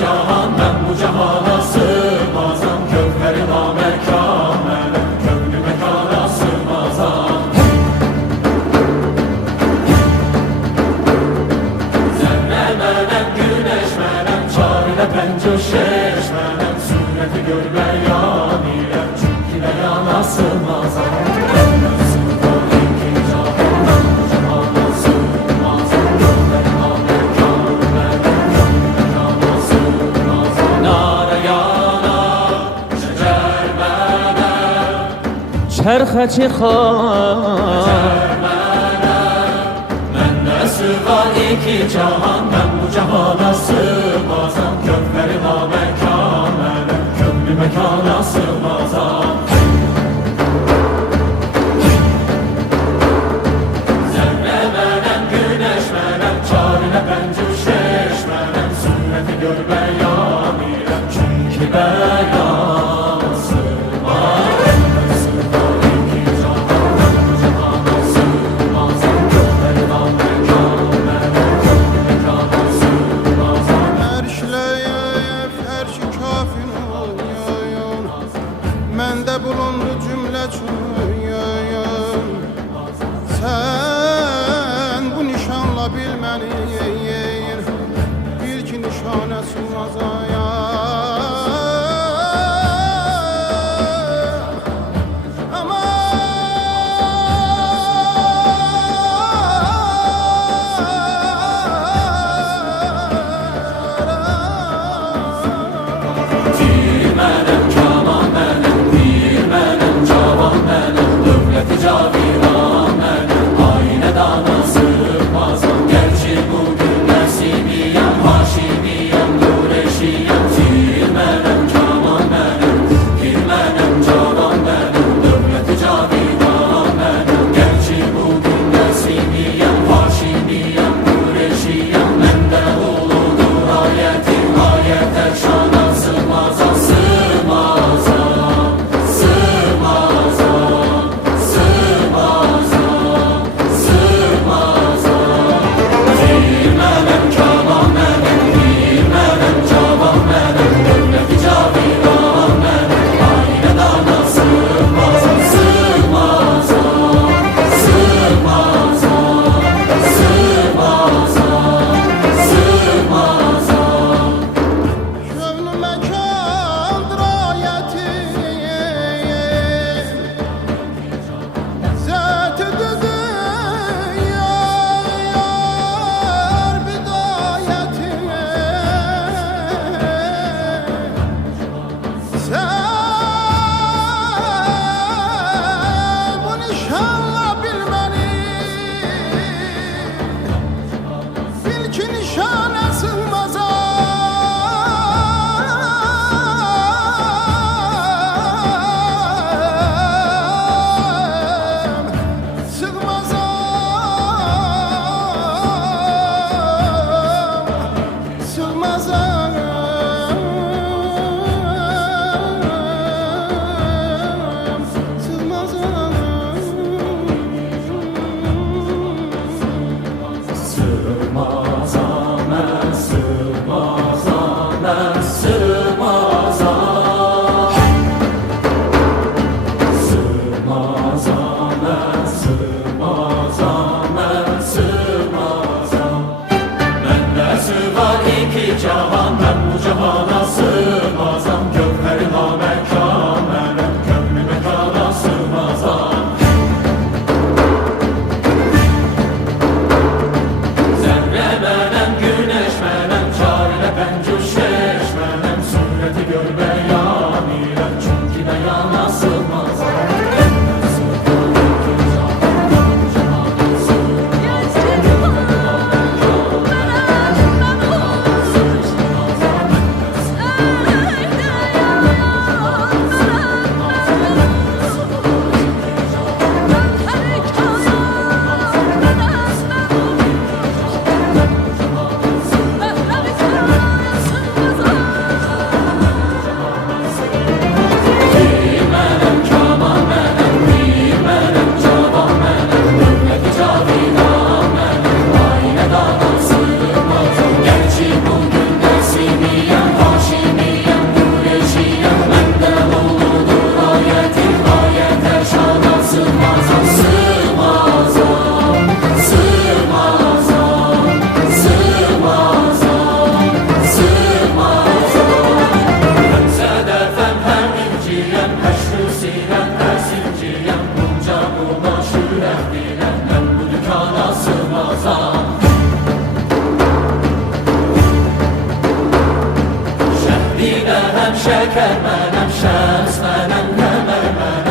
Cahan ben bu cahana sığmazam, kökleri namerkâmene, köklü mekana sığmazam. Zerre menem, güneş menem, çarine pençe şeşmenem, sureti görmeyan ile, çünkü beyana sığmazam. Çerxe çıxar Məndə sığar iki cahan, mən bu cahana sığmazam, kökləri naməkanə, köklü məkana sığmazam. Zərrə mənəm, güneş mənəm, çarine bəncü şeş mənəm, surəti gör bəyan ilə, çünki bəyan sığmaz. Məndə bulundu cümlə çürüyün. Sən bu nişanla bilməni bil ki nişanə sığmazaya. ilə həm şəkər mənəm, şəms mənəm, qəmər mənəm